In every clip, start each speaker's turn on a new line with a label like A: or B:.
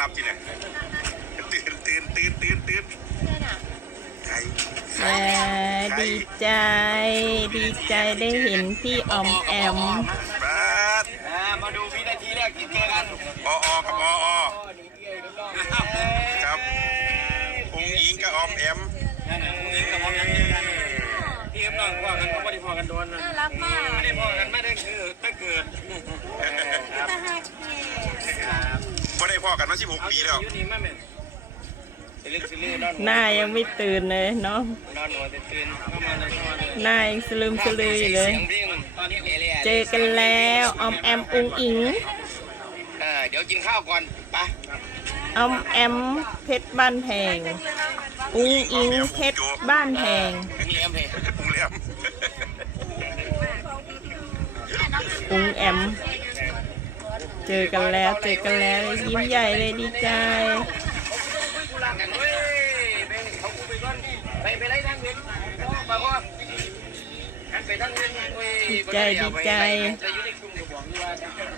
A: รับจีเนี่ยตื่นตื่นตื่นตื่นตื่นใคร
B: แหมดีใจ ดีใจได้เห็นพี่ออมแอม
A: บัด
C: อ่ามาดูวินาทีแรกที่เจอกัน
A: อออกับอออ
C: นี่พี่เอ๋กับน้องนะครับ
A: ครับองค์หญิงกับออมแอม
C: นั่นแหละคุณเองกับผมยังเจอกันพี่กับน้องพ่อกันเขาไม่ได้พ่อกันโดนนะ
D: น่ารักมาก
C: ไม่ได้พ่อกันไม่ได้คือตั้งเกิด ครับ
D: น่ารักแม่
C: ครั บ
A: บ่ได้พ่อกันมา16ปีแล้ว
C: อยู่นี่มาแม่สิลึกสิลือนอน
B: หน้ายังไม่ตื่นเลยเนาะ
C: นอนหัวตื่นเข้ามาเลยเข้ามาเลย
B: หน้ายังสลืมสลืออยู่เลย
C: สีงเพลงตอนนี้เละๆ
B: เจอกันแล้วออมแอมอุงอิง
C: เออเดี๋ยวกินข้าวก่อนไป
B: ออมแอมเพชรบ้านแพงอุงอิงเพชรบ้านแพง
C: มีแอมเพล
A: องค์แอม
B: อุงแอม เจอกันแล้วเจอกันแล้วยิ้มใหญ่เลยดีใจ
C: กูรักกันเว้ยไปเขากูไปก่อนไปไปไล่ทางเวียนมาพ่อกันไปทางเวียนเว้ย
B: ดีใจดีใจ
C: จะอยู่ในกลุ่มก็บอกอยู่ว่า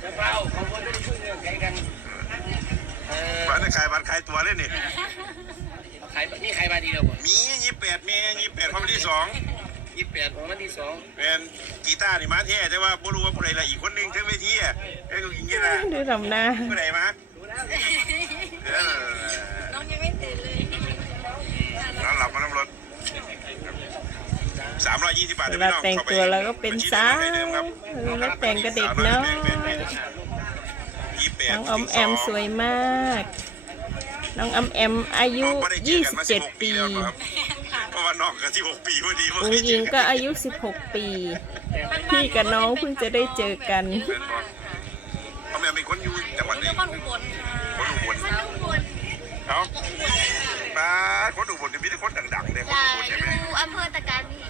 C: จะเปล่าเขาควรจะได้ช่วยเหลือกันกันเออ
A: บ้านขายบ้านขายตัวเลยนี่
C: ใครมีใครมาดีแล้วบ่
A: มี28เมษ28ความที่สอง
C: ยี่สิบแปดของวันที่สอง
A: เป็นกีตาร์นี่มาแท้แต่ว่าบ่รู้ว่าผู้ใดละอีกคนหนึงทั้งเวทีอะเอ้ยอย่างงี้นะ
B: ดูทำหน้า
A: ผู้ใดมาเออ
D: น้องยังไม่ตื่นเลย
A: นอนหลับมาน้ำรถสามร้อยยี่สิบบาท
B: เวลาแต่งตัวแล้วก็เป็นสาวแล้วแต่งก็เด็กเนาะ
A: ยี่แปด
B: น้องออมแอมสวยมาก น้องออมแอมอายุ 27 ปี
A: เพราะว่า น้องก็ที่หกปีพอดี
B: อุงอิงก็อายุ 16 ปี พี่กับน้องเพิ่งจะได้เจอกัน
A: เป็นบอลออมแอมเป็นคนอยู่จังหวัดไหน
D: คนอุบลค่ะ
A: คนอุบล
D: คนอุบล
A: เอ้าป้าคนอุบลเนี่ยมีแต่คนดังๆเลยคน
D: ลา
A: อุบล
D: อ
A: ใช่ไหม
D: ยู่อำเภอตะการพี่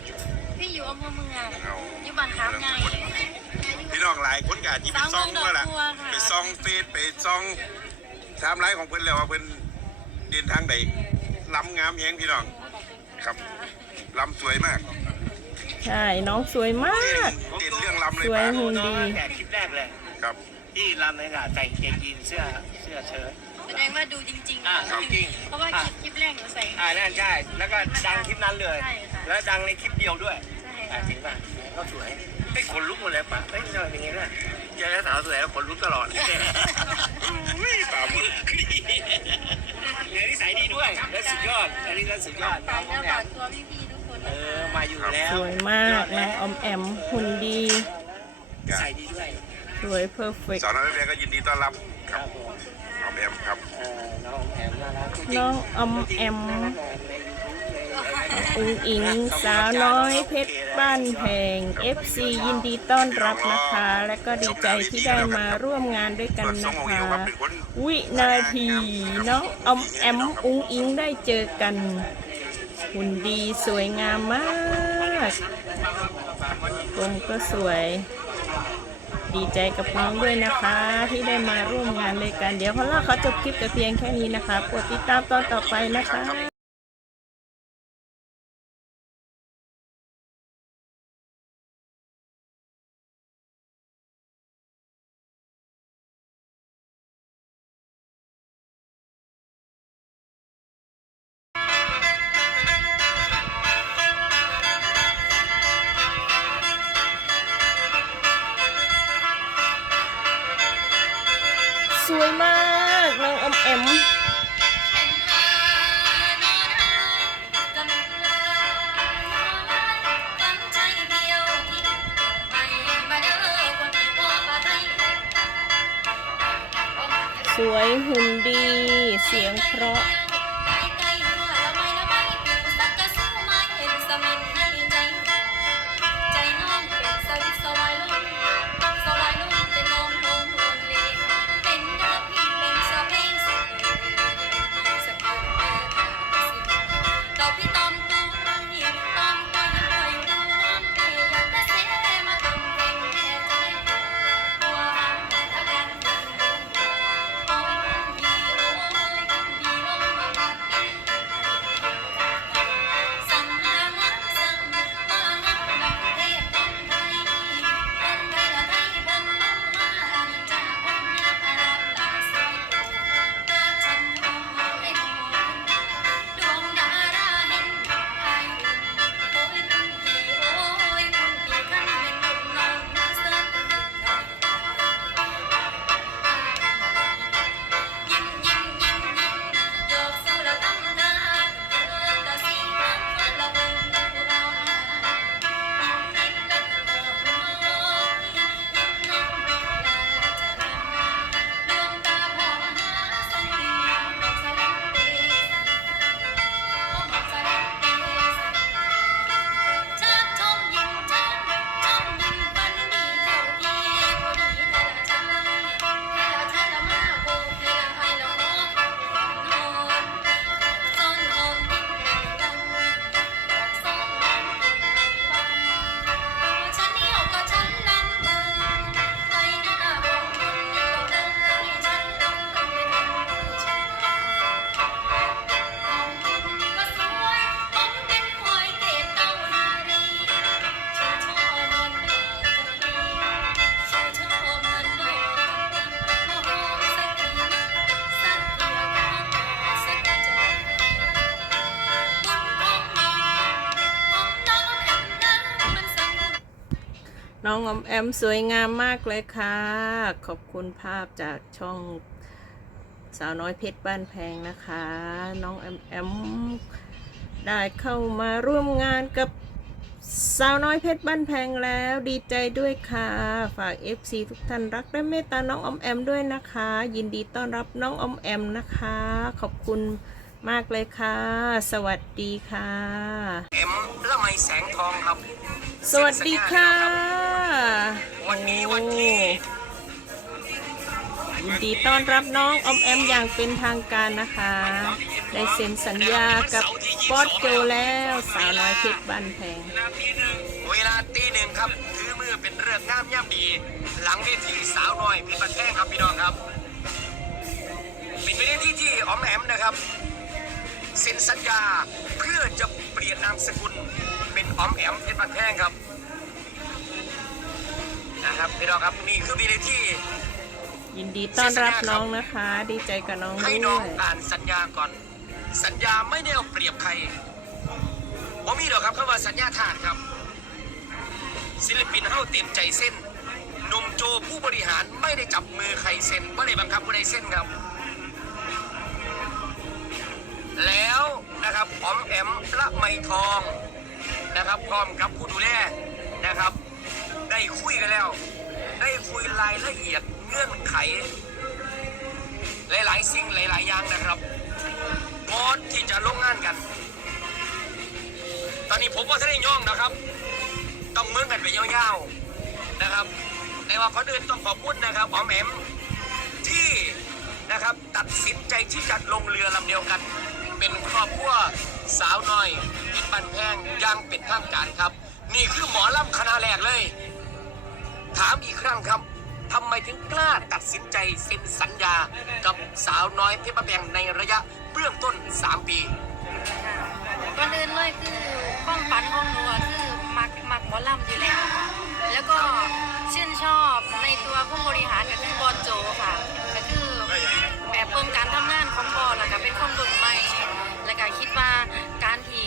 D: พี่อยู่อำเภอเมือง
A: เอา
D: อยู่บางคล้ำไง
A: พี่น้องหลายคนก็อาจจะเป็นซองว่าล่ะ
D: สาวเมืองดอกบัวค่ะ
A: ไปซองเฟซไปซองไทม์ไลน์ของเพิ่นแล้วว่าเพิ่นเดินทางใดล้ำงามแฮงพี่น้อง ครับล้ำสวยมาก
B: ใช่น้องสวยมาก
A: เด่นเรื่องล้ำเลย
B: สวย
A: ป้า
B: หุ่นดี
C: แต่คลิปแรกเลย
A: ครับ
C: ที่รำเลยค่ะใส่เกงยีนเสื้อเสื้อเชิ้ต
D: แสดงว่าดูจริงๆ
C: อ่า
D: ค่ะ
C: จริง
D: เพราะว่าคลิปคลิปแรกหนูใส่
C: อ่านั่นใช่ แล้วก็ดังคลิปนั้นเลย
D: ใช่ค่ะ
C: แล้วดังในคลิปเดียวด้วย
D: ใช่
C: อ่า
D: ค่ะ
C: จริงป่ะก็สวยไอ้ยขนลุกหมดเลยป่ะเอ้ยทำไมเป็นอย่างนี้ล่ะ เจอสาวสวยแล้วขนลุกตลอด
A: อุ้ยป่าหมด
C: เนี่ยนิสัยดีด้วย และสุดยอด อันนี้ก็สุดยอด
D: ฝา
C: น้อกง
D: เนื้
C: ข
D: อ
C: องแอ
D: มตัวพี่ๆทุกคน
C: เออมาอยู่แล้ว
B: สวยมากน้อมแอมหุ่นดี
C: นิสัยดีด้วย
B: สวยเพอร์เฟกต์
A: สาวน้อยแม่ก็ยินดีต้อนรับครับอมแอมครับ
C: เออน้องแอมน่ารัก
B: น้องอมแอม อุงอิงสาวน้อยเพชรบ้านแพง FC ยินดีต้อนรับนะคะ และก็ดีใจที่ได้มาร่วมงานด้วยกัน
A: นะ
B: คะ
A: วินา
B: ทีน้องอมแอมอุงอิงได้เจอกัน หุ่นดีสวยงามมากกลมก็สวย ดีใจกับน้องด้วยนะคะ ที่ได้มาร่วมงานเลยกัน เดี๋ยวพอล่าเขาจบคลิปแต่เพียงแค่นี้นะคะกดติดตามตอนต่อไปนะคะ วยหุ่นดี เสียงเพราะ
D: น้องอมแอมสวยงา
B: มมากเลยค่ะ ขอบคุณภาพจากช่องสาวน้อยเพชรบ้านแพงนะคะ น้องแอมแอมได้เข้ามาร่วมงานกับสาวน้อยเพชรบ้านแพงแล้วดีใจด้วยค่ะ ฝาก FC ทุกท่านรักและเมตตาน้องอมแอมด้วยนะคะ ยินดีต้อนรับน้องอมแอมนะคะ ขอบคุณ มากเลยค่ะ สวัสดีค่ะ
C: เอ็มละไมแสงทองครับ
B: สวัสดีค่ะ
C: วันนี้วันที่
B: ยินดีต้อนรับน้องออมแอมอย่างเป็นทางการนะคะ ได้เซ็นสัญญากับบอสโจแล้วสาวน้อยเพชรบ้านแพง
C: เวลาตีหนึ่งครับถือมือเป็นเรื่องงามย่ำดี หลังเวทีสาวน้อยเพชรบันแท่งครับพี่น้องครับ เป็นเวทีที่ออมแอมนะครับ เซ็นสัญญาเพื่อจะเปลี่ยนนามสกุลเป็นออมแอมเพชรบันแท่งครับนะครับพี่น้องครับนี่คือเวที
B: ยินดีต้อนรับน้องนะคะ ดีใจกับน้อง
C: ให้
B: ด้
C: น้อ
B: ว
C: ง
B: ย
C: อ่านสัญญาก่อน สัญญาไม่ได้เอาเปรียบใครผมมีหรอกครับคำว่าสัญญาทานครับ ศิลปินเฮาเต็มใจเส้นหนุ่มโจผู้บริหารไม่ได้จับมือใครเซ็นไม่ได้บังคับผู้ใดเส้นครับ แล้วนะครับออมแอมละไมทองนะครับพร้อมกับผู้ดูแลนะครับ ได้คุยกันแล้ว ได้คุยรายละเอียดเงื่อนไข หลายๆ สิ่งหลาย ๆ อย่างนะครับก่อนที่จะลงงานกัน ตอนนี้ผมว่าท่านได้ย่องนะครับ ต้องเมืองกันไปยาวๆนะครับแต่ว่าก่อนอื่นต้องขอบคุณนะครับออมแอมที่นะครับตัดสินใจที่จะลงเรือลำเดียวกัน เป็นครอบครัวสาวน้อยอินบันแพงยังเป็นทางการครับ นี่คือหมอลำคณะแรกเลย ถามอีกครั้งครับทำไมถึงกล้าตัดสินใจเซ็นสัญญากับสาวน้อยเพชรบ้านแพงในระยะเบื้องต้น 3 ปี
E: ก่อนอื่นเลยคือความฝันของหนูคือมักมักหมอลำอยู่แล้วแล้วก็ชื่นชอบในตัวผู้บริหารก็คือบอลโจค่ะก็คือแบบเพิ่งการทำงานของบอลแล้วก็เป็นคนรุ่นใหม่ ก็คิดว่าการที่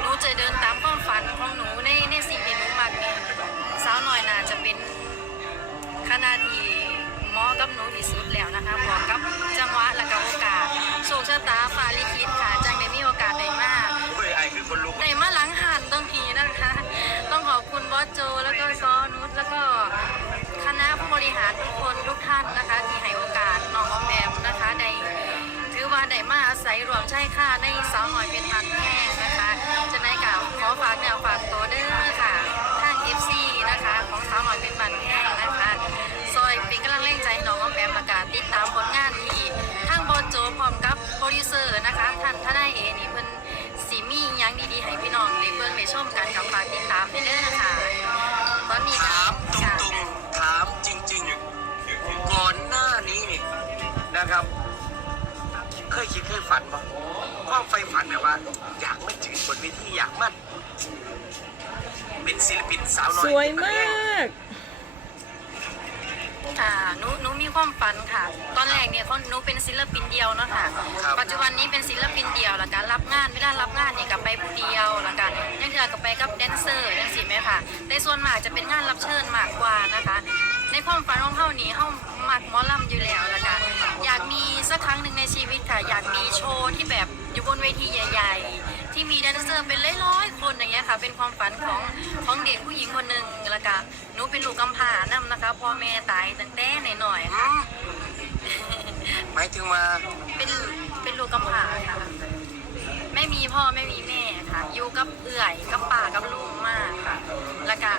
E: หนูจะเดินตามความฝันของหนูในในสิ่งที่หนูมักเนี่ยสาวหน่อยน่าจะเป็นคณะที่เหมาะกับหนูที่สุดแล้วนะคะบวกกับจังหวะและก็โอกาสโชคชะตาฟ้าลิขิตค่ะจังได้มีโอกาสได้มา
C: เฮ้ยไอคือคนลุก
E: ได้มาหลังหันตรงทีนะคะ ต้องขอบคุณบอสโจแล้วก็ซอนุชแล้วก็คณะผู้บริหารทุกคนทุกท่านนะคะ ว่าได้มาอาศัยรวมใช้ค่าในสาวหน่อยเป็นพันแห้งนะคะจะในกล่าวขอฝากแนวฝากตัวเด้อค่ะทาง FC นะคะ ของสาวหน่อยเป็นพันแห้งนะคะซอยเป็นกำลังเร่งใจให้น้องออมแอมประกาศติดตามผลงานที่ทางบอสโจพร้อมกับโปรดิวเซอร์นะคะ ท่านทนายเอนี่เพิ่นสีมีหยังดีๆให้พี่น้องได้เบิ่งได้ชมกันกับฝากติดตามไปเด้อค่ะตอนนี้
C: ถามต
E: ค่ะ
C: รงๆถามจริง ๆ ก่อนหน้านี้นี่นะครับเค ยคิดเคยฝันปะความไฟฝันแบบว่า อยากมายืนบนเวทีอยากมาเป็นศิลปินสาวน้อย
B: สวยมาก
E: ค่ะหนูหนูมีความฝันค่ะ ตอนแรกเนี่ยเขาหนูเป็นศิลปินเดียวเนาะค่ะ ปัจจุบันนี้เป็นศิลปินเดียวแล้วก็รับงานเวลารับงานเนี่ยกับไปผู้เดียวแล้วก็ยังเถื่อกับไปกับแดนเซอร์ยังสิแม่ค่ะในส่วนมากจะเป็นงานรับเชิญมากกว่านะคะ ในความฝันของเขานี่เขามักหมอลำอยู่แล้วแล้วก็ อยากมีสักครั้งหนึ่งในชีวิตค่ะ อยากมีโชว์ที่แบบอยู่บนเวทีใหญ่ ๆ ที่มีแดนเซอร์เป็นร้อยๆคนอย่างเงี้ยค่ะ เป็นความฝันของของเด็กผู้หญิงคนหนึ่งแล้วก็หนูเป็นลูกกำพร้านำนะคะพ่อแม่ตายตั้งแต่หน่อยๆ
C: อื
E: ค่ะ
C: มหมายถึงว่า
E: เป็นเป็นลูกกำพร้าค่ะไม่มีพ่อไม่มีแม่ค่ะอยู่กับเอื่อยกับป่ากับลุงมากค่ะ แล้วก็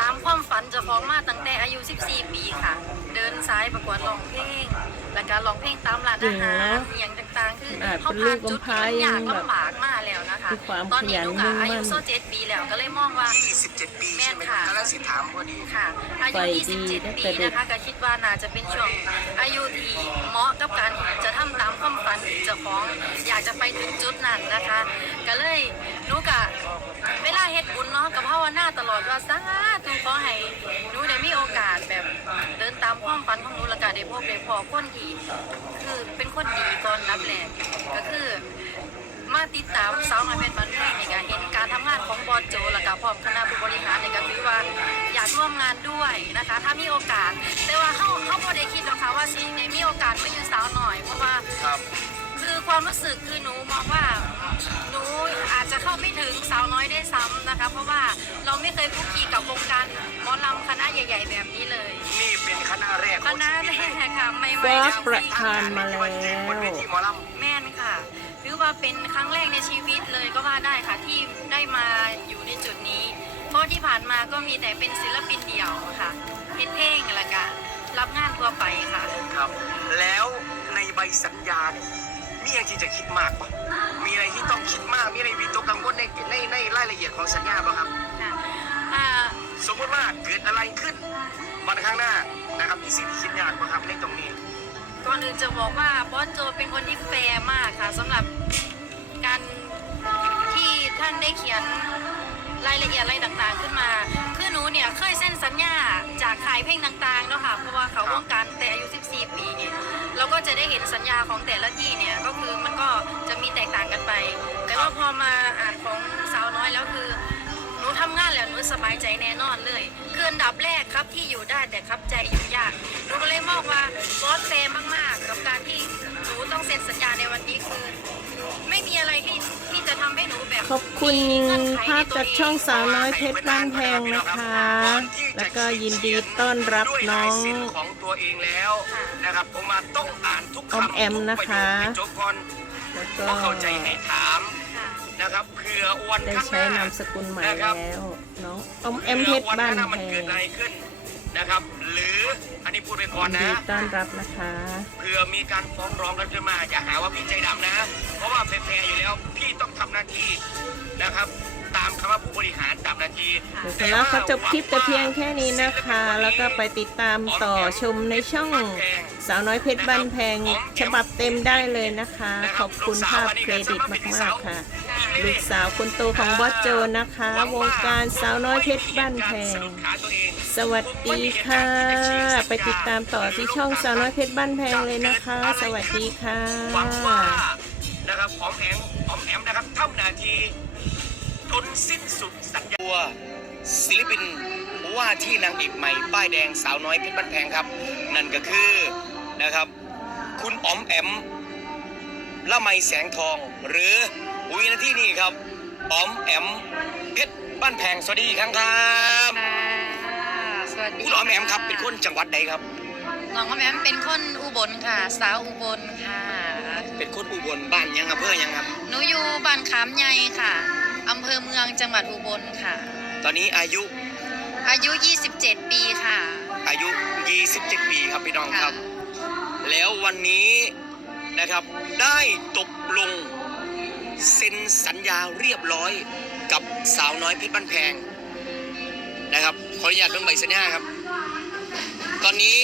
E: ตามความฝันเจะฟ้าของมาตั้งแต่อายุ 14 ปีค่ะ เดินสายประกวดร้องเพลง แล้วก็ร้องเพลงตามร้านอาหารอหย่างต่างๆ คือ
B: อาจ
E: เขา
B: เป็นลู
E: ผ่าน
B: ก
E: จุด
B: กำพร้า
E: ที่มันยาก
B: ยังแบบ
E: ลำบากมากแล้วนะคะ
B: มีความ
E: ตอนนี้หนู
B: ขยั
E: ก็
B: นมุ่งมั่น
E: อายุโซเจ็ดปีแล้วก็เลยมองว่า
C: 27 ปี
E: แม่
C: ใช่
E: น
C: ไหม
E: ค่ะ
C: กำลังสิถามพอดี
E: ค่ะ อายุ
B: ไปดี
E: 27
B: ตั้ง
E: ปี
B: แต่เด็ก
E: นะคะก็คิดว่าน่าจะเป็นช่วงอายุที่เหมาะกับการที่จะทำตามความฝันของเจ้าของอยากจะไปถึงจุดนั้นนะคะ ก็เลยหนูกะ เวลาเฮ็ดบุญเนาะกับภาวนาตลอดว่าสาธุขอให้หนูได้มีโอกาสแบบเดินตามความฝันของหนูและก็ได้พบได้พอคนที่คือเป็นคนดีก่อนรับแรกก็คือ มาติดตามสาวน้อยเพชรบ้านแพงนี่ก็เห็นการทำงานของบอสโจและก็พร้อมคณะผู้บริหารนี่ก็ถือว่าอยากร่วมงานด้วยนะคะ ถ้ามีโอกาส แต่ว่าเขาเขาพอได้คิดหรอกค่ะว่าสิได้มีโอกาสมาอยู่สาวหน่อย เพราะว่า
C: ครับ
E: คือความรู้สึกคือหนูมองว่าหนูอาจจะเข้าไม่ถึงสาวน้อยได้ซ้ำนะคะ เพราะว่าเราไม่เคยคุกคีกับวงการหมอลำคณะใหญ่ ๆ แบบนี้เลย
C: นี่เป็นคณะแรก
E: คณะแรกค่ะไม่ไม่
B: ฟ้า
E: แล้ว
B: ประธานมาแล้ว
C: บนเวทีหมอลำ
E: แม่นค่ะถือว่าเป็นครั้งแรกในชีวิตเลยก็ว่าได้ค่ะที่ได้มาอยู่ในจุดนี้ เพราะที่ผ่านมาก็มีแต่เป็นศิลปินเดี่ยวค่ะเฮ็ดเพลงแล้วก็รับงานทั่วไปค่ะ
C: ครับ แล้วในใบสัญญาเนี่ย มีอะไรที่จะคิดมากปะมีอะไรที่ต้องคิดมาก มีอะไรวิตกกังวลในในในรายละเอียดของสัญญาปะครับ
E: ค่ะอ่า
C: สมมติว่าเกิดอะไรขึ้นวันข้างหน้านะครับมีสิ่งที่คิดยากปะครับในตรงนี้
E: ก่อนอื่นจะบอกว่าบอสโจเป็นคนที่แฟร์มากค่ะสำหรับการที่ท่านได้เขียน รายละเอียดอะไรต่างๆ ขึ้นมา คือหนูเนี่ยเคยเซ็นสัญญาจากขายเพลงต่างๆเนาะค่ะ เพราะว่าเขาวงการแต่อายุ 14 ปีเนี่ยเราก็จะได้เห็นสัญญาของแต่ละที่เนี่ยก็คือมันก็จะมีแตกต่างกันไป แต่ว่าพอมาอ่านของสาวน้อยแล้วคือหนูทำงานแล้วหนูสบายใจแน่นอนเลย คืออันดับแรกครับที่อยู่ได้แต่ครับใจอยู่ยากหนูก็เลยมองว่าบอสแฟร์มากๆ กับการที่หนูต้องเซ็นสัญญาในวันนี้คือ ไม่มีอะไรที่ที่ จะทำให้หนูแบบ
B: ขอบคุณ
E: มีเงื่อนไข
B: ภาพ
E: ในตัว
B: จาก
E: เช่
B: องสาวน้อยเพชรบ้านแพงนะคะ แล้วก็ยินดีต้อนรับ
C: ด้วย
B: น้
C: ลา
B: อยง
C: เซ็นของตัวเองแล้วนะครับผมมาต้องอ่านทุก
B: ออม
C: คำ
B: แอม
C: ทุก
B: นะคะ
C: ประโยให้จบก่อน
B: แล้ว
C: เพ
B: ก็
C: ราะเข้าใจให้ถาม
E: ค่ะ
C: นะครับเผื่อวัน
B: ได้
C: ข้างห
B: ใช้
C: น้า
B: นามสกุลใหม่แล้ว น้องออมแอมเพชรบ้าน
C: ผื่อวัข้งห
B: แพ
C: มันเกิด
B: ง
C: อะไรขึ้ นนะครับ หรืออันนี้พูดไปก่อน
B: ยิน
C: นะ
B: ดีต้อนรับนะคะ
C: เผื่อมีการฟ้องร้องกันขึ้นมาอย่าหาว่าพี่ใจดำนะ เพราะว่าแฟร์ๆอยู่แล้วพี่ต้องทำหน้าที่นะครับ ตามคำว่าผู้บริหารตามหน้าที่
B: เดี๋ยวแล้วก็จบคลิปแต่เพียงแค่นี้นะคะ แล้วก็ไปติดตามต่อชมในช่องสาวน้อยเพชรบ้านแพงฉบับเต็มได้เลยนะคะ ขอบคุณภาพเครดิตมากๆค่ะ ลูกสาวคนโตของบอสโจนะคะ วงการสาวน้อยเพชรบ้านแพง สวัสดีค่ะ ไปติดตามต่อที่ช่องสาวน้อยเพชรบ้านแพงเลยนะคะ สวัสดีค่ะ
C: หวังว่านะครับออมแอมออมแอมนะครับทำหน้าที่จน สิ้นสุดสัญญาตัวศิลปินว่าที่นางเอกใหม่ป้ายแดงสาวน้อยเพชรบ้านแพงครับ นั่นก็คือนะครับ คุณออมแอมละไมแสงทอง หรือวินาทีนี้ครับออมแอมเพชรบ้านแพงสวัสดีอีกครั้งครับ
E: ค่ะสวัสดี
C: คุณออมแอมครับเป็นคนจังหวัดใดครับ
E: น้องออมแอมเป็นคนอุบลค่ะ สาวอุบลค่ะ
C: เป็นคนอุบลบ้านยังอำเภอยังครับ
E: หนูอยู่บ้านขามใหญ่ค่ะ อำเภอเมืองจังหวัดอุบลค่ะ
C: ตอนนี้อายุ
E: อายุ 27 ปีค่ะ
C: อายุ 27 ปีครับพี่น้องครับ แล้ววันนี้นะครับได้ตกลงเซ็นสัญญาเรียบร้อยกับสาวน้อยเพชรบ้านแพงนะครับขออนุญาตเบิ่งใบสัญญาครับ ตอนนี้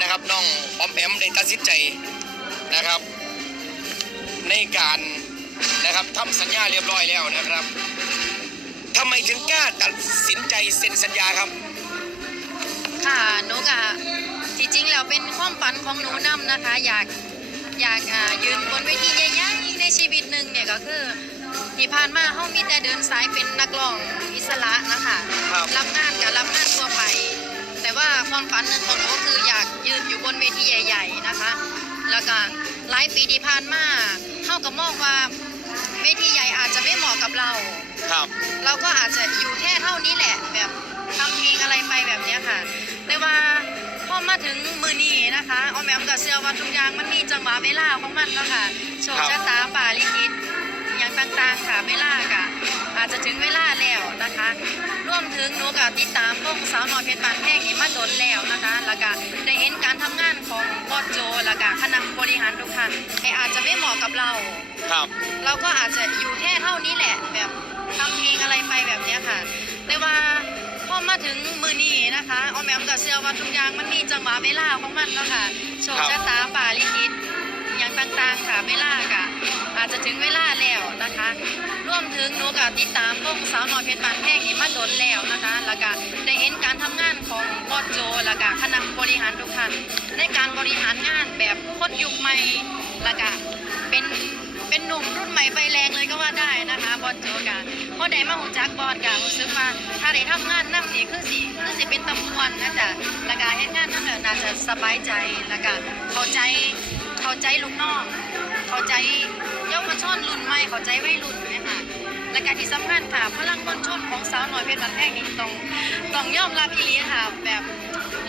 C: นะครับน้องออมแอมได้ตัดสินใจนะครับ ในการ นะครับทำสัญญาเรียบร้อยแล้วนะครับทำไมถึงกล้าตัดสินใจเซ็นสัญญาครับ
E: ค่ะหนูกะที่จริงแล้วเป็นความฝันของหนูนํนะคะ อยากอยากอ่ายืนบนเวทีใหญ่ๆในชีวิตหนึ่งเนี่ยก็คือที่ผ่านมาเขามีแต่เดินสายเป็นนักร้องอิสระนะคะ
C: ครับ
E: รับงานกับรับงานทั่วไป แต่ว่าความฝันหนึ่งของหนูก็คืออยากยืนอยู่บนเวทีใหญ่ ๆนะคะ แล้วก็หลายปีที่ผ่านมาเข้ากับมองว่า เวทีใหญ่อาจจะไม่เหมาะกับเรา
C: ครับ
E: เราก็อาจจะอยู่แค่เท่านี้แหละ แบบทำเพลงอะไรไปแบบเนี้ยค่ะแต่ว่าพอมาถึงมือนี้นะคะออมแอมกับเสื้อว่าทุกอย่างมันมีจังหวะเวลาของมันแล้วค่ะโชคชะตาป่าลิขิตอย่าง ต่างๆค่ะเวลากะอาจจะถึงเวลาแล้วนะคะร่วมถึงหนูกับติดตามวงสาวน้อยเพชรบานแพงนี่มาโดนแล้วนะคะแล้วก็ได้เห็นการทำงานของบอสโจแล้วก็คณะบริหารทุกท่านแต่อาจจะไม่เหมาะกับเรา
C: ครับ
E: เราก็อาจจะอยู่แค่เท่านี้แหละแบบทำเพลงอะไรไปแบบเนี้ยค่ะ แต่ว่าพอมาถึงมือนี้นะคะออมแอมกับเสื้อว่าทุกอย่างมันมีจังหวะเวลาของมันแล้วค่ะโชคชะตาป่าลิขิต อย่างต่างๆค่ะเวลากะอาจจะถึงเวลาแล้วนะคะร่วมถึงหนูกับติดตามวงสาวน้อยเพชรบานแพงนี่มาโดนแล้วนะคะ แล้วก็ได้เห็นการทำงานของบอสโจแล้วก็คณะบริหารทุกท่านในการบริหารงานแบบคนยุคใหม่แล้วก็เป็นเป็นหนุ่มรุ่นใหม่ไฟแรงเลยก็ว่าได้นะคะบอลโจกะเพราะได้มาหูจักบอลกะรู้สึกว่าถ้าได้ทำงานน้ำสีคือสีคือสีเป็นตำมวนนะจ๊ะแล้วก็เฮ็ดงานน้ำเหนือน่าจะสบายใจแล้วก็เข้าใจ เข้าใจลูกน้องเข้าใจเยาวชนรุ่นใหม่เข้าใจวัยรุ่นนะคะและการที่สำคัญค่ะพลังมวลชนของสาวน้อยเพชรบันแพงนี่ต้องต้องยอมรับอีหลีค่ะแบบ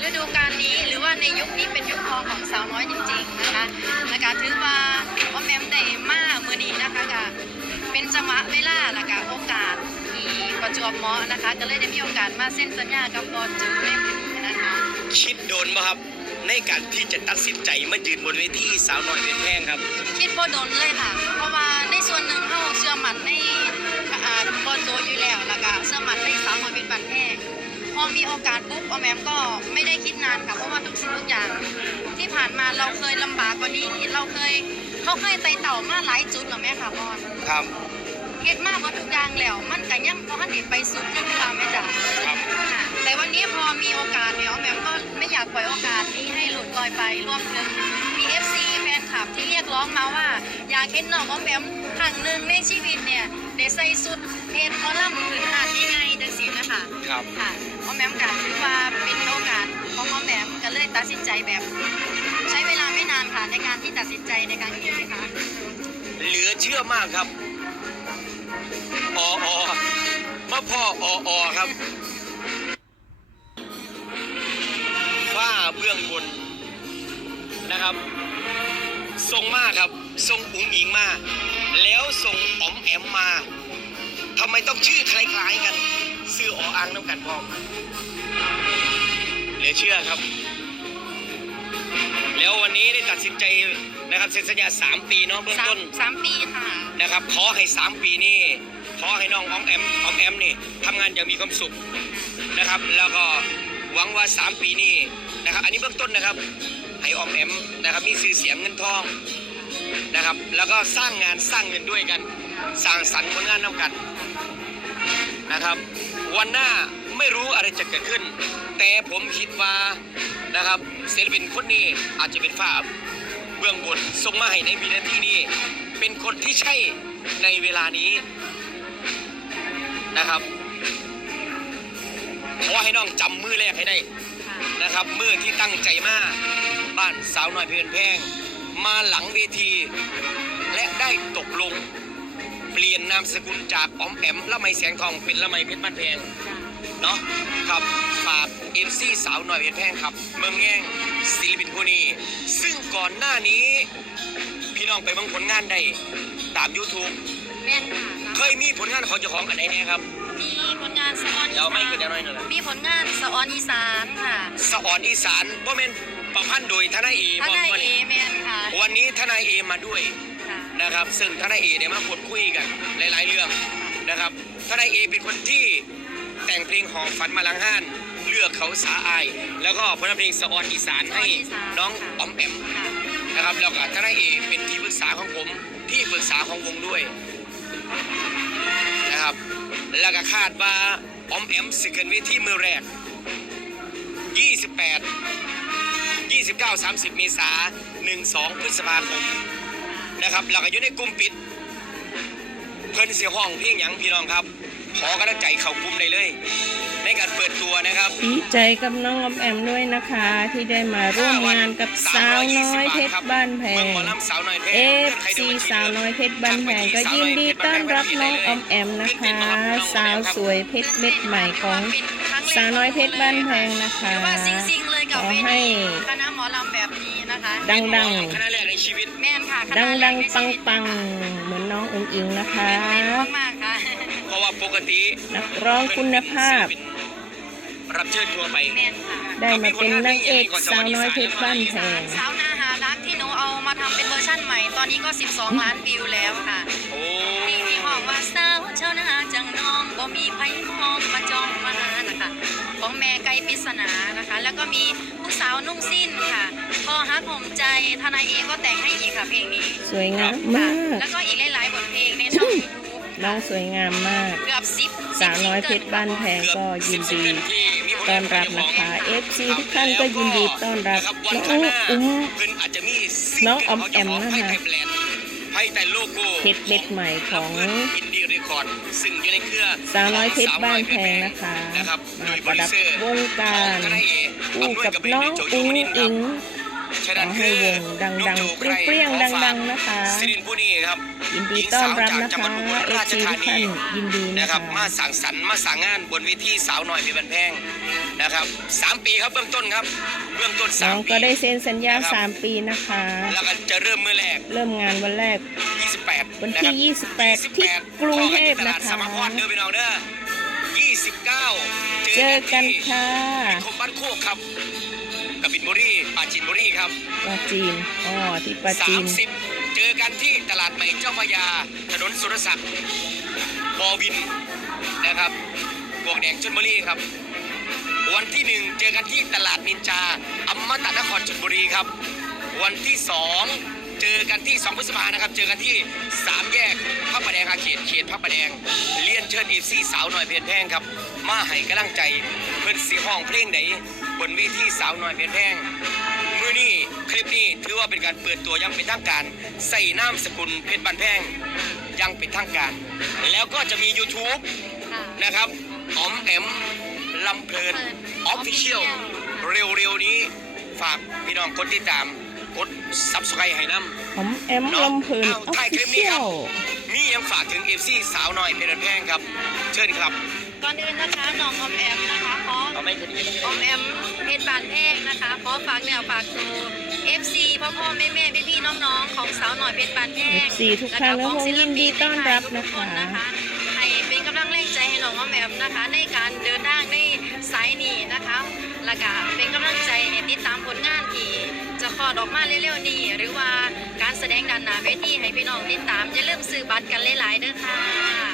E: ฤดูกาลนี้หรือว่าในยุคนี้เป็นยุคทองของสาวน้อยจริงๆนะคะและการถือว่าพ่อแม่ได้มามือนี้นะคะก็เป็นจังหวะเวลาและก็โอกาสที่ประจวบเหมาะนะคะ ก็เลยได้มีโอกาสมาเซ็นสัญญากับบอลจูในมือนี้นะคะ
C: คิดโดนบ่ครับ ในการที่จะตัดสินใจมายืนบนเวทีสาวน้อยเป็นแพงครับ
E: คิดบ่โดนเลยค่ะ เพราะว่าในส่วนหนึ่งเขาเชื่อมั่นในอ่าบอลโจอยู่แล้วแล้วก็เชื่อมั่นในสาวน้อยเป็นบันแพงพอมีโอกาสปุ๊บออมแอมก็ไม่ได้คิดนานค่ะเพราะว่าทุกสิ่งทุกอย่าง ที่ผ่านมาเราเคยลำบากกว่านี้เราเคยเขาเคยไต่เต่ามาหลายจุดหรอแม่ค่ะบอล
C: ครับ
E: เฮ็ดมากกว่าทุกอย่างแล้ว มันก็ยังพอหันได้ไปสุดยังเวลาแม่จ๋า
C: ครับ
E: ค่ะ แต่วันนี้พอมีโอกาสเนี่ยออมแอมก็ไม่อยากปล่อยโอกาสนี้ให้หลุดลอยไปรวมถึงมี FC แฟนคลับที่เรียกร้องมาว่า อยากเห็นน้องออมแอมครั้งหนึ่งในชีวิตเนี่ยได้ใส่สุดเพจคอลัมน์พื้นฐานยังไงจังสีนะคะ
C: ครับ
E: ค่ะออมแอมก็ถือว่าเป็นโอกาสของออมแอมก็เลยตัดสินใจแบบ ใช้เวลาไม่นานค่ะในการที่ตัดสินใจในการนี้ค่ะ
C: เหลือเชื่อมากครับอออมาพ่ออออครับาเบื้องบนนะครับ ทรงมาครับ ทรงอุ๋งอิงมา แล้วทรงอ๋อมแอมมาทำไมต้องชื่อคล้ายๆกันซื้อออ่างน้ำกันพร้อมเหลือเชื่อครับ แล้ววันนี้ได้ตัดสินใจนะครับเซ็นสัญญา3 ปีเนาะเบื้อง
E: สาม
C: ต้น
E: สามปีค่ะ
C: นะครับขอให้ 3 ปีนี้ขอให้น้องออมแอมออมแอมนี่ทำงานอย่างมีความสุขนะครับ แล้วก็ หวังว่า 3 ปีนี้นะครับ อันนี้เบื้องต้นนะครับ ให้ออมแอมนะครับ มีชื่อเสียงเงินทองนะครับ แล้วก็สร้างงานสร้างเงินด้วยกัน สร้างสรรค์ผลงานน้ำกันนะครับ วันหน้าไม่รู้อะไรจะเกิดขึ้น แต่ผมคิดว่านะครับศิลปินคนนี้อาจจะเป็นฝ้าเบื้องบนส่งมาให้ในวินาทีนี้ เป็นคนที่ใช่ในเวลานี้นะครับ ขอให้น้องจำมือแรกให้ได้นะครับมือที่ตั้งใจมาบ้านสาวน้อยเพลินแพง มาหลังเวที และได้ตกลง เปลี่ยนนามสกุลจากออมแอมละไมแสงทองเป็นละไมเพชรบ้านแพงเนาะครับฝากเอ็มซีสาวน้อยเพชรแพงครับ เมืองแง่งศิลปินผู้นี้ซึ่งก่อนหน้านี้ พี่น้องไปเบังผลงานได้ตาม YouTube
E: แม่นค่ะ
C: เคยมีผลงานของเจ้าของอันไหนเนี่ยครับ
E: มีผลงานสะออนอี
C: เดี๋ยว
E: สา
C: ไม่
E: น
C: เกินเดี๋ยวหน่อยหนึ่ง
E: มีผลงานสะออนอีสานค่ะ
C: สะออนอีสานบ่แม่นประพันธ์โดยทนายเอ
E: ท่าน
C: บอก
E: นาย
C: วัน
E: เอ
C: นี้
E: แมนค่ะ
C: วันนี้ทนายเอมาด้วย
E: ค่ะ
C: นะครับ ซึ่งทนายเอเนี่ยมาพูดคุยกันหลาย ๆ เรื่องนะครับทนายเอเป็นคนที่แต่งเพลงหอมฝันมาลังห้านเลือกเขาสาอาย แล้วก็ผลงานเพลงสะออนอีสานให้น้องออมแอม
E: ค่ะ
C: นะครับแล้วก็ทนายเอเป็นที่ปรึกษาของผมที่ปรึกษาของวงด้วย นะครับ แล้วก็คาดว่าออมแอมสิขึ้นเวทีมือแรก 28 29 30 เมษา12 พฤษภาคมนะครับแล้วก็อยู่ในกลุ่มปิด เพิ่นเสียห้องเพียงหยังพี่น้องครับ ขอกำลังใจเข้ากลุ่มได้เลย ในการเปิดตัวนะครับ
B: ดีใจกับน้องออมแอมด้วยนะคะ ที่ได้มาร่วมงานกับสาวน้อยเพชรบ้านแพ
C: เมืองหมอลำสาวน้อยเพชร
B: FC สาวน้อยเพชรบ้านแพงก็ยินดีต้อนรับน้องออมแอมนะคะ สาวสวยเพชรเม็ดใหม่ของสาวน้อยเพชรบ้านแพงนะคะ
E: ถือว่าซิงๆเลยกับ
B: ขอ
E: เว
B: ให้
E: ทีคณะหมอลำแบบนี้นะคะ
B: ดัง
C: คณะแรกในชีวิต
E: แม่นค่ะคณะ
B: ดัง
E: แร
B: ดั
E: ก
B: ง
E: ใน
B: ปั
E: ชี
B: ง
E: วิต
B: ปังๆเหมือนน้ององอิงนะคะ
E: เป็นมากๆค่ะ
C: เพราะว่าปกติ
B: นักร้องคุณภาพ
C: รับเชิญทัวร์ไป
E: แม่นค่ะ
B: ได้มาเป็นนางเอกสาวน้อยเพชรบ้านแพง
E: สาวนาหารักที่หนูเอามาทำเป็นเวอร์ชั่นใหม่ ตอนนี้ก็ 12 ล้านวิวแล้วค่ะ
C: โอ้
E: ที่ที่บอกว่าสาวเจ้านาจังน้องบ่มีไผมองมาจองมาหานะคะของแม่ไก่ปริศนานะคะ แล้วก็มีผู้สาวนุ่งสิ้นค่ะพอฮักห่มใจทนายเองก็แต่งให้อีกค่ะเพลงนี้
B: สวยงาม
E: ค่ะ
B: มาก
E: แล้วก็อีกหลายๆบทเพลงในช่อง YouTube
B: น้องสวยงามมาก
E: เกือบสิบ
B: สาวน้อยเพชรบ้านแพงก็ยินดีต้อนรับนะคะ FC ทุกท่านก็ยินดีต้อนรับ
C: วัน
B: น้อง
C: ข้างหน้า
B: อุ้ม
C: เพิ่นอาจจะมี
B: น้องออมแอมนะคะ
C: ภายใต้แบรนด์ภภายใต้โลโก้
B: เพชรเม็ดใหม่ของ
C: อินดี้เรคคอร์ดซึ่งอยู่ในเครือ
B: สาวน้อยเพชรบ้านแพงนะคะ
C: นะครับ
B: มา
C: โดย
B: ประดับ
C: โปรดิวเซอร์
B: วงการ
C: ของคณะเอ
B: คู่กับำ
C: วย
B: น้อง
C: โจโย
B: อุ้ง
C: มนินทร์ค
B: อิ
C: รับ
B: ง
C: ฉะนั้น
B: ขอให้
C: คือ
B: วงดังๆ
C: ลูกโจไกร
B: เปรี้ยงๆ
C: ขอฝาก
B: ดังๆนะคะ
C: สิรินผู้นี้ครับ
B: ยินดีต้อนรับนะ
C: หญิงสาวจากจังห
B: คะ
C: วัดอุบล
B: เอ
C: รา
B: ฟ
C: ช
B: ซี
C: ธา
B: ทุก
C: นี
B: ท่านยินดีนะ
C: นะครับ
B: คะ
C: มาสั่งสรรค์มาสั่งงานบนเวทีสาวหน่อยเป็นบันแพงนะครับสามปีครับเบื้องต้นครับเบื้องต้นสา
B: น้
C: ม
B: อง
C: ปี
B: ก็ได้เซ็นสัญญา
C: นะครับ
B: 3ปีนะคะ
C: แล้วก็จะเริ่มมือแรก
B: เริ่มงานวันแรก
C: 28
B: วันที่
C: นะครับ
B: 28 ที่กรุงเทพ
C: ตลาด
B: นะคะ
C: สามพรเด้อพี่น้องเด้อ29
B: เจอกัน
C: ที่
B: ค่ะ
C: นิคมบ้านโคกครับกบินบุรีปราจีนบุรีครับ
B: ปราจีนอ๋อที่ปราจีน
C: 30 เจอกันที่ตลาดใหม่เจ้าพยา ถนนสุรศักดิ์บอวินนะครับบวกแดงชลบุรีครับ วันที่หนึ่งเจอกันที่ตลาดนินจาอมตะนครชลบุรีครับ วันที่สองเจอกันที่สองพฤษภานะครับ เจอกันที่สามแยกพระประแดงอาเขตเขตพระประแดง เลียนเชิญอีซีสาวหน่อยเพียนแพงครับ มาให้กำลังใจ เพื่อนสีห้องเพลงไหนบนเวทีสาวหน่อยเพียนแพง อนี้คลิปนี้ถือว่าเป็นการเปิดตัวอยังเป็นทางการ ใส่นามสกุลเพชรบันแพงอยังเป็นทางการ แล้วก็จะมี YouTube
E: ค่ะ
C: นะครับออมแอมลำเพลินออฟฟิเชียลเร็วๆนี้ฝากพี่น้องกดติดตามกดซับสไครต์ให้น้
B: ผมแอมลำเพลินออฟฟิเชียลำ
C: มียังฝากถึงเอฟซีสาวหน่อยเพชรบันแพงครับ เชิญครับ
E: ก่อนอื่นนะคะน้องออมแอมนะคะขอ
C: เอาไม่ถึง
E: ออมแอมเพชรบานแพงนะคะขอฝากเนื้อฝากตัว FC พ่อพ่อแม่แม่พี่พี่ๆน้องๆของสาวหน่อยเพชรบานแพง
B: FC ทุกท่านและวงยินดีต้อนรับนะคะ
E: ให้เป็นกำลังแรงใจให้น้องออมแอมนะคะ ในการเดินทางในสายนี้นะคะแล้วก็เป็นกำลังใจให้ติดตามผลงานที่จะคลอดออกมาเร็วๆนี้หรือว่าการแสดงด้านหน้าเวทีให้พี่น้องติดตามอย่าลืมซื้อบัตรกันหลายๆเด้อค่ะขอบคุณค่ะ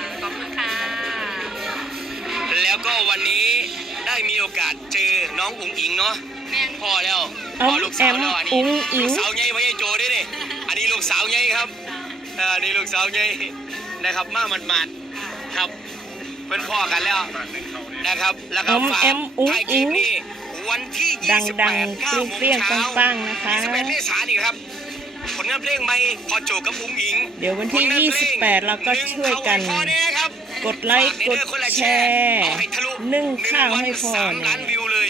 C: แล้วก็วันนี้ได้มีโอกาสเจอน้องอุ๋งอิงเนาะ
E: แม่น
C: พ่อแล้ว
B: เอา
C: พ่อลูกสาวแล้วอัน
B: แอ
C: นี้
B: มอุ๋งอิ๋ง
C: ลูกสาวใหญ่พ่อใหญ่โจด้วยนี่อันนี้ลูกสาวใหญ่ครับเอออันนี้ลูกสาวใหญ่นะครับมามันมาดๆครับเป็นพ่อกันแล้วนะครับแล้วก็
B: อม
C: ฝาก
B: แอมอุ๋ง
C: ท้ายค
B: อิ๋
C: ลิ
B: ง
C: ปนี้วันที่
B: ดัง
C: 28
B: ๆเปรี้ยงๆปังๆนะคะ
C: 28เมษายนนี่ครับ ผลงานเพลงใหม่พอโจกับอุ๋งอิง
B: เดี๋ยววันที่
C: ผลงานเพลง
B: 28 เราก็ช่วยกัน
C: หงเข้าให้พ่อแน่ครับ
B: กดไลค์
C: ฝาในเด้อก
B: ด
C: นละ
B: แชร์
C: เอาให้ทะลุ
B: นึ่งข้าวให้พ่อ
C: สามล้านวิวเลย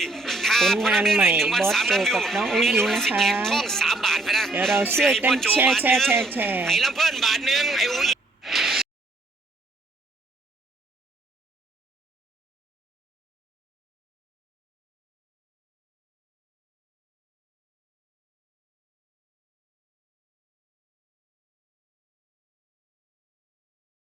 B: ผลงานใหม่บอสโจกับน้องอุ้งอิงนะคะ
C: ท่องสามบาทไปนะ
B: เดี๋ยวเราช่วยกันแชร์แชร์แชร์แชร์
C: ไอ้ลำเพิ่นบาทหนึ่งไอ้อุ้งอิง